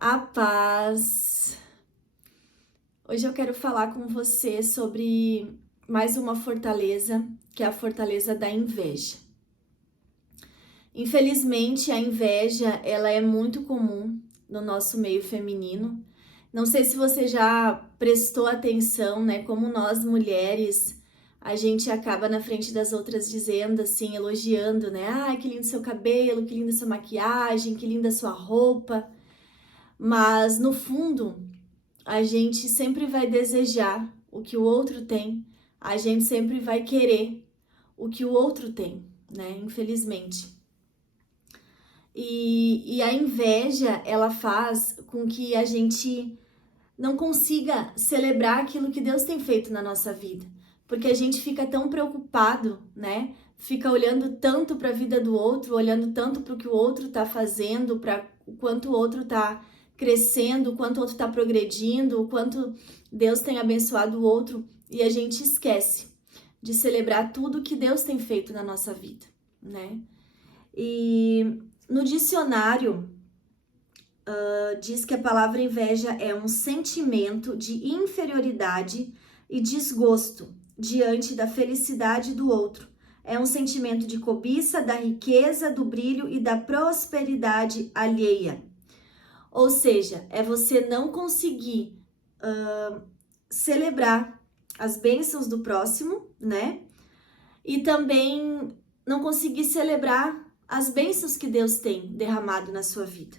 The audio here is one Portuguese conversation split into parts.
A paz. Hoje eu quero falar com você sobre mais uma fortaleza, que é a fortaleza da inveja. Infelizmente, a inveja, ela é muito comum no nosso meio feminino. Não sei se você já prestou atenção, né, como nós mulheres, a gente acaba na frente das outras dizendo assim, elogiando, né? Ah, que lindo seu cabelo, que linda sua maquiagem, que linda sua roupa. Mas no fundo, a gente sempre vai desejar o que o outro tem, a gente sempre vai querer o que o outro tem, né? Infelizmente. E a inveja, ela faz com que a gente não consiga celebrar aquilo que Deus tem feito na nossa vida, porque a gente fica tão preocupado, né? Fica olhando tanto para a vida do outro, olhando tanto para o que o outro está fazendo, para o quanto o outro está crescendo, o quanto o outro está progredindo, o quanto Deus tem abençoado o outro, e a gente esquece de celebrar tudo que Deus tem feito na nossa vida, né? E no dicionário diz que a palavra inveja é um sentimento de inferioridade e desgosto diante da felicidade do outro. É um sentimento de cobiça da riqueza, do brilho e da prosperidade alheia. Ou seja, é você não conseguir celebrar as bênçãos do próximo, né? E também não conseguir celebrar as bênçãos que Deus tem derramado na sua vida.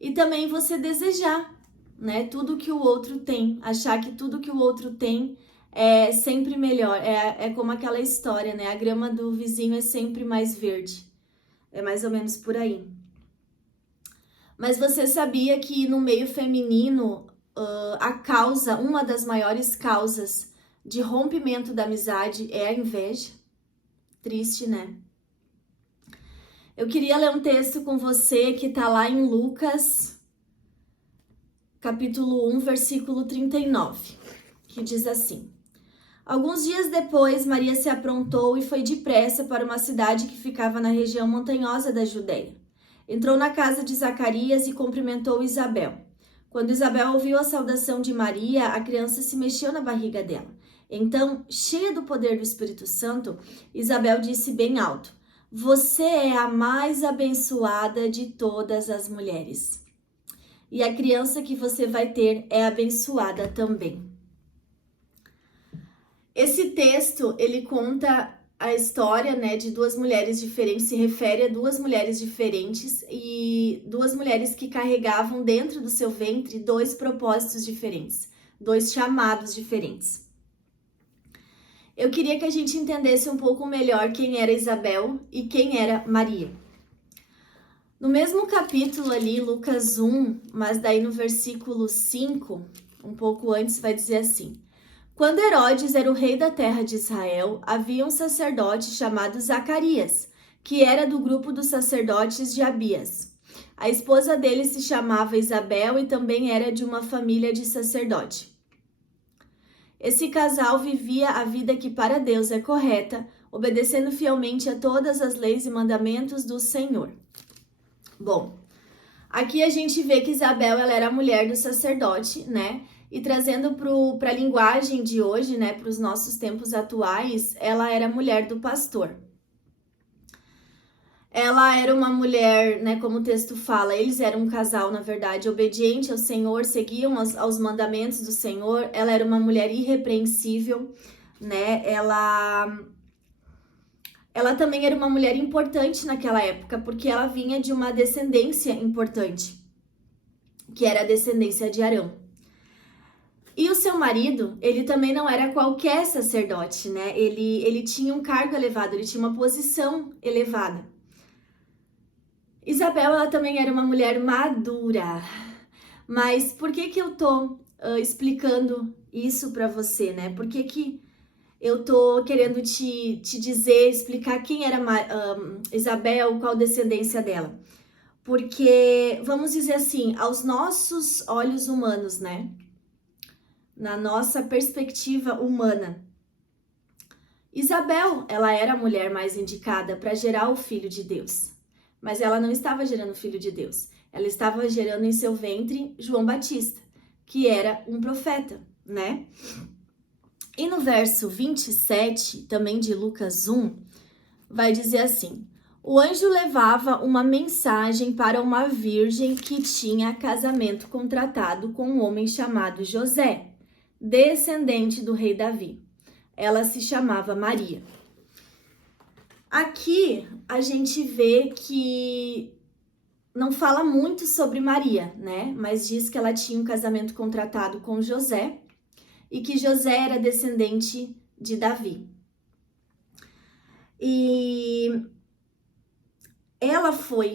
E também você desejar, né, tudo que o outro tem, achar que tudo que o outro tem é sempre melhor. É como aquela história, né? A grama do vizinho é sempre mais verde. É mais ou menos por aí. Mas você sabia que no meio feminino, uma das maiores causas de rompimento da amizade é a inveja? Triste, né? Eu queria ler um texto com você que tá lá em Lucas, capítulo 1, versículo 39, que diz assim: Alguns dias depois, Maria se aprontou e foi depressa para uma cidade que ficava na região montanhosa da Judéia. Entrou na casa de Zacarias e cumprimentou Isabel. Quando Isabel ouviu a saudação de Maria, a criança se mexeu na barriga dela. Então, cheia do poder do Espírito Santo, Isabel disse bem alto: Você é a mais abençoada de todas as mulheres. E a criança que você vai ter é abençoada também. Esse texto, ele conta a história, né, de duas mulheres diferentes, se refere a duas mulheres diferentes e duas mulheres que carregavam dentro do seu ventre dois propósitos diferentes, dois chamados diferentes. Eu queria que a gente entendesse um pouco melhor quem era Isabel e quem era Maria. No mesmo capítulo ali, Lucas 1, mas daí no versículo 5, um pouco antes, vai dizer assim: Quando Herodes era o rei da terra de Israel, havia um sacerdote chamado Zacarias, que era do grupo dos sacerdotes de Abias. A esposa dele se chamava Isabel e também era de uma família de sacerdote. Esse casal vivia a vida que para Deus é correta, obedecendo fielmente a todas as leis e mandamentos do Senhor. Bom, aqui a gente vê que Isabel ela era a mulher do sacerdote, né? E trazendo para a linguagem de hoje, né, para os nossos tempos atuais, ela era a mulher do pastor. Ela era uma mulher, né, como o texto fala, eles eram um casal, na verdade, obediente ao Senhor, seguiam aos mandamentos do Senhor. Ela era uma mulher irrepreensível, né? Ela também era uma mulher importante naquela época, porque ela vinha de uma descendência importante, que era a descendência de Arão. E o seu marido, ele também não era qualquer sacerdote, né? Ele tinha um cargo elevado, ele tinha uma posição elevada. Isabel, ela também era uma mulher madura. Mas por que eu tô explicando isso para você, né? Por que eu tô querendo te dizer, explicar quem era Isabel, qual descendência dela? Porque, vamos dizer assim, aos nossos olhos humanos, né? Na nossa perspectiva humana, Isabel, ela era a mulher mais indicada para gerar o Filho de Deus. mas ela não estava gerando o Filho de Deus. Ela estava gerando em seu ventre João Batista, que era um profeta, né? E no verso 27, também de Lucas 1, vai dizer assim: o anjo levava uma mensagem para uma virgem que tinha casamento contratado com um homem chamado José, descendente do rei Davi. Ela se chamava Maria. Aqui a gente vê que não fala muito sobre Maria, né? Mas diz que ela tinha um casamento contratado com José e que José era descendente de Davi. E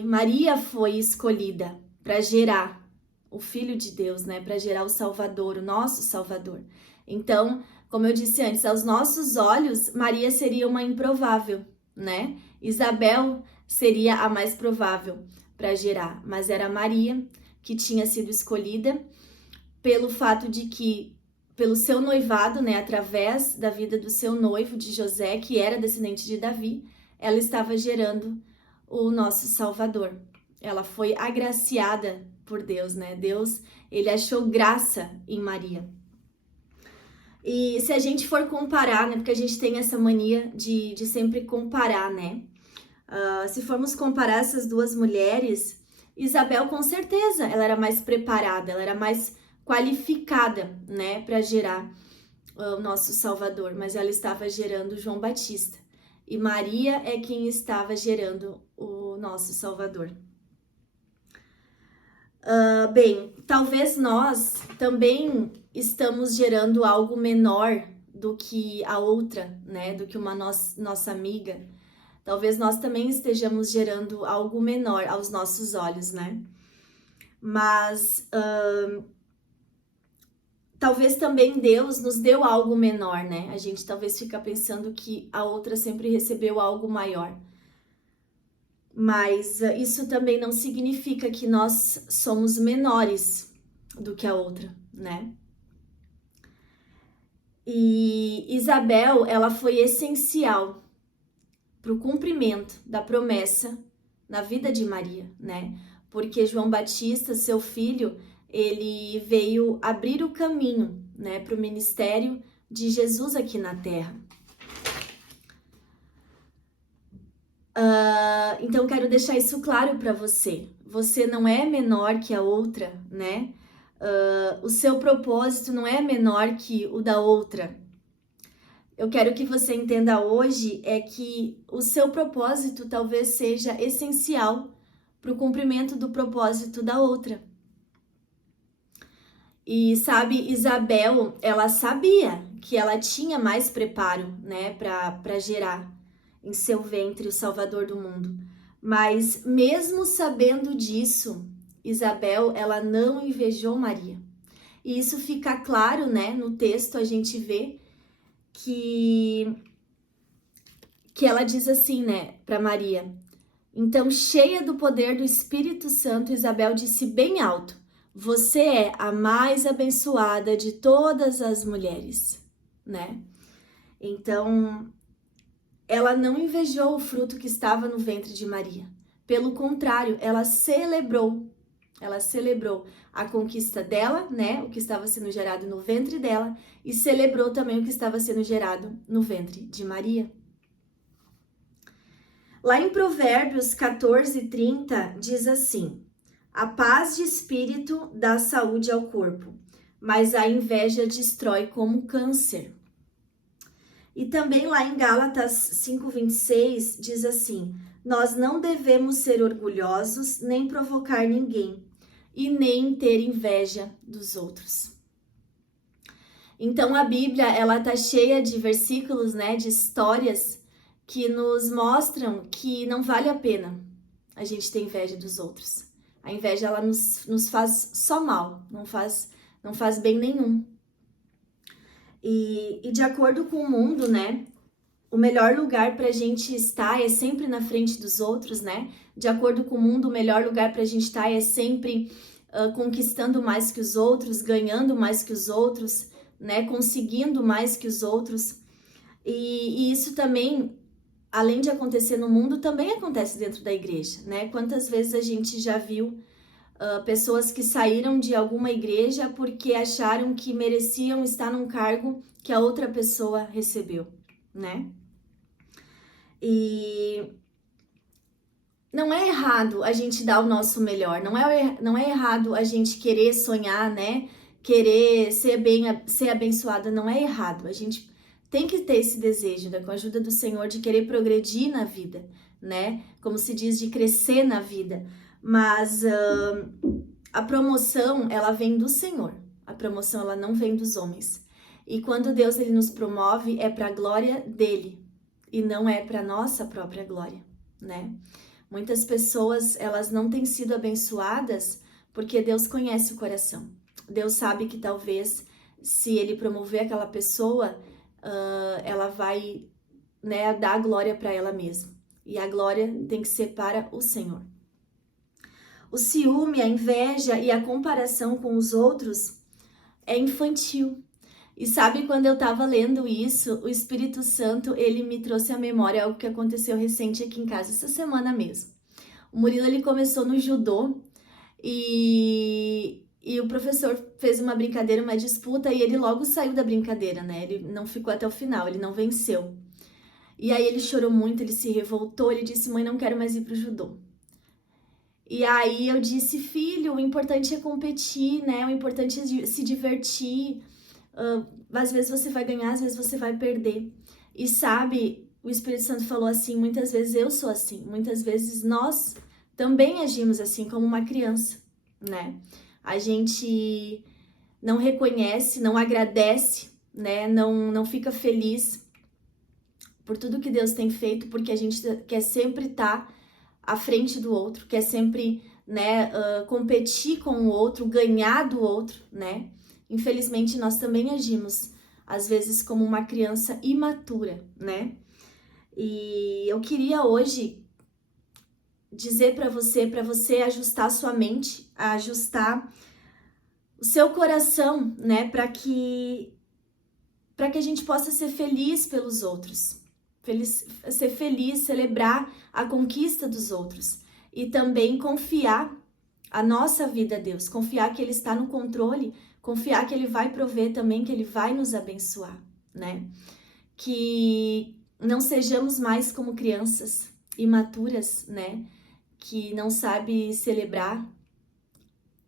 Maria foi escolhida para gerar o Filho de Deus, né? Para gerar o Salvador, o nosso Salvador. Então, como eu disse antes, aos nossos olhos, Maria seria uma improvável, né? Isabel seria a mais provável para gerar, mas era Maria que tinha sido escolhida pelo fato de que, pelo seu noivado, né, através da vida do seu noivo, de José, que era descendente de Davi, ela estava gerando o nosso Salvador. Ela foi agraciada por Deus, né? Deus, ele achou graça em Maria. E se a gente for comparar, né, porque a gente tem essa mania de sempre comparar, né? Se formos comparar essas duas mulheres, Isabel, com certeza, ela era mais preparada, ela era mais qualificada, né, para gerar o nosso Salvador, mas ela estava gerando João Batista. E Maria é quem estava gerando o nosso Salvador. Bem, talvez nós também estamos gerando algo menor do que a outra, né, do que uma nossa amiga. Talvez nós também estejamos gerando algo menor aos nossos olhos, né? Mas talvez também Deus nos deu algo menor, né? A gente talvez fica pensando que a outra sempre recebeu algo maior. Mas isso também não significa que nós somos menores do que a outra, né? E Isabel, ela foi essencial para o cumprimento da promessa na vida de Maria, né? Porque João Batista, seu filho, ele veio abrir o caminho, né, para o ministério de Jesus aqui na Terra. Então, quero deixar isso claro para você. Você não é menor que a outra, né? O seu propósito não é menor que o da outra. Eu quero que você entenda hoje é que o seu propósito talvez seja essencial para o cumprimento do propósito da outra. E sabe, Isabel, ela sabia que ela tinha mais preparo, né, para gerar em seu ventre o Salvador do mundo. Mas mesmo sabendo disso, Isabel, ela não invejou Maria. E isso fica claro, né, no texto a gente vê que ela diz assim, né, para Maria: então, cheia do poder do Espírito Santo, Isabel disse bem alto: você é a mais abençoada de todas as mulheres, né? Então, ela não invejou o fruto que estava no ventre de Maria. Pelo contrário, ela celebrou a conquista dela, né? O que estava sendo gerado no ventre dela, e celebrou também o que estava sendo gerado no ventre de Maria. Lá em Provérbios 14:30 diz assim: a paz de espírito dá saúde ao corpo, mas a inveja destrói como câncer. E também lá em Gálatas 5:26 diz assim: nós não devemos ser orgulhosos, nem provocar ninguém, e nem ter inveja dos outros. Então a Bíblia, ela tá cheia de versículos, né, de histórias que nos mostram que não vale a pena a gente ter inveja dos outros. A inveja, ela nos faz só mal, não faz bem nenhum. E de acordo com o mundo, né, o melhor lugar pra gente estar é sempre na frente dos outros, né? De acordo com o mundo, o melhor lugar pra gente estar é sempre conquistando mais que os outros, ganhando mais que os outros, né? Conseguindo mais que os outros. E isso também além de acontecer no mundo, também acontece dentro da igreja, né? Quantas vezes a gente já viu pessoas que saíram de alguma igreja porque acharam que mereciam estar num cargo que a outra pessoa recebeu, né? E não é errado a gente dar o nosso melhor, não é errado a gente querer sonhar, né? Querer ser abençoada, não é errado. A gente tem que ter esse desejo, né? Com a ajuda do Senhor, de querer progredir na vida, né? Como se diz, de crescer na vida. Mas a promoção, ela vem do Senhor. A promoção, ela não vem dos homens. E quando Deus ele nos promove, é para a glória dele e não é para nossa própria glória, né? Muitas pessoas, elas não têm sido abençoadas porque Deus conhece o coração. Deus sabe que talvez, se ele promover aquela pessoa, ela vai, né, dar glória para ela mesma. E a glória tem que ser para o Senhor. O ciúme, a inveja e a comparação com os outros é infantil. E sabe, quando eu tava lendo isso, o Espírito Santo, ele me trouxe à memória algo que aconteceu recente aqui em casa, essa semana mesmo. O Murilo, ele começou no judô e o professor fez uma brincadeira, uma disputa, e ele logo saiu da brincadeira, né? Ele não ficou até o final, ele não venceu. E aí ele chorou muito, ele se revoltou, ele disse, mãe, não quero mais ir pro judô. E aí eu disse, filho, o importante é competir, né? O importante é se divertir. Às vezes você vai ganhar, às vezes você vai perder. E sabe, o Espírito Santo falou assim, muitas vezes eu sou assim, muitas vezes nós também agimos assim, como uma criança, né? A gente não reconhece, não agradece, né? Não fica feliz por tudo que Deus tem feito, porque a gente quer sempre estar à frente do outro, quer sempre, né, competir com o outro, ganhar do outro, né? Infelizmente, nós também agimos, às vezes, como uma criança imatura, né? E eu queria hoje dizer para você ajustar sua mente, ajustar o seu coração, né? Para que a gente possa ser feliz pelos outros, ser feliz, celebrar a conquista dos outros e também confiar a nossa vida a Deus, confiar que Ele está no controle, confiar que Ele vai prover também, que Ele vai nos abençoar, né? Que não sejamos mais como crianças imaturas, né? Que não sabe celebrar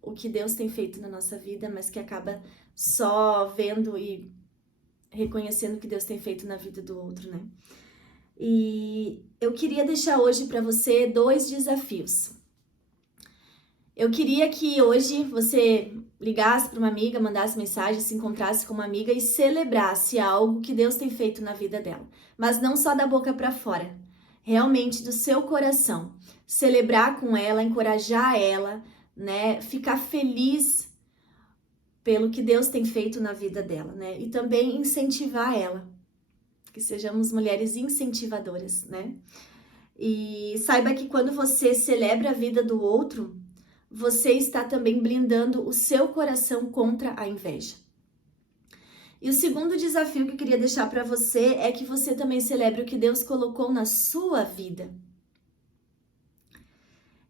o que Deus tem feito na nossa vida, mas que acaba só vendo e reconhecendo o que Deus tem feito na vida do outro, né? E eu queria deixar hoje para você 2 desafios. Eu queria que hoje você ligasse para uma amiga, mandasse mensagem, se encontrasse com uma amiga e celebrasse algo que Deus tem feito na vida dela. Mas não só da boca para fora, realmente do seu coração. Celebrar com ela, encorajar ela, né? Ficar feliz pelo que Deus tem feito na vida dela, né? E também incentivar ela. Que sejamos mulheres incentivadoras, né? E saiba que quando você celebra a vida do outro, você está também blindando o seu coração contra a inveja. E o segundo desafio que eu queria deixar para você é que você também celebre o que Deus colocou na sua vida.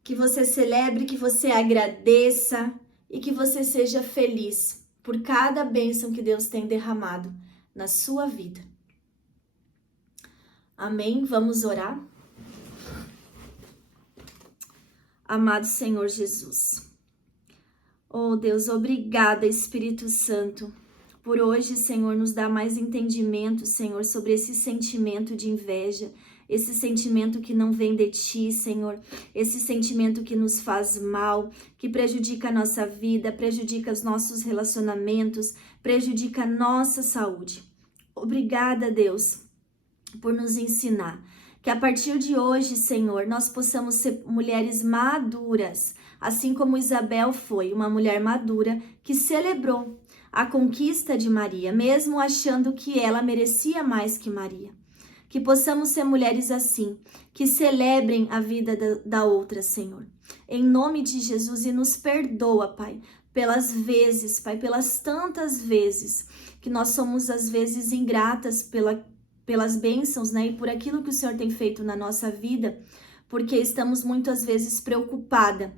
Que você celebre, que você agradeça e que você seja feliz por cada bênção que Deus tem derramado na sua vida. Amém? Vamos orar? Amado Senhor Jesus. Oh Deus, obrigada Espírito Santo, por hoje, Senhor, nos dar mais entendimento, Senhor, sobre esse sentimento de inveja, esse sentimento que não vem de Ti, Senhor, esse sentimento que nos faz mal, que prejudica a nossa vida, prejudica os nossos relacionamentos, prejudica a nossa saúde. Obrigada, Deus, por nos ensinar que a partir de hoje, Senhor, nós possamos ser mulheres maduras, assim como Isabel foi uma mulher madura que celebrou a conquista de Maria, mesmo achando que ela merecia mais que Maria. Que possamos ser mulheres assim, que celebrem a vida da outra, Senhor. Em nome de Jesus, e nos perdoa, Pai, pelas vezes, Pai, pelas tantas vezes que nós somos às vezes ingratas pelas bênçãos, né? E por aquilo que o Senhor tem feito na nossa vida, porque estamos muitas vezes preocupada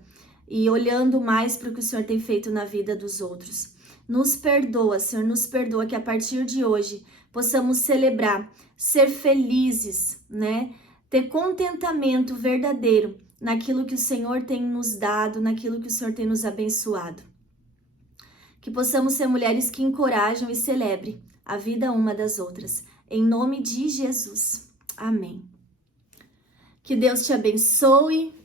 e olhando mais para o que o Senhor tem feito na vida dos outros. Nos perdoa, Senhor, nos perdoa que a partir de hoje possamos celebrar, ser felizes, né? Ter contentamento verdadeiro naquilo que o Senhor tem nos dado, naquilo que o Senhor tem nos abençoado. Que possamos ser mulheres que encorajam e celebrem a vida uma das outras. Em nome de Jesus. Amém. Que Deus te abençoe.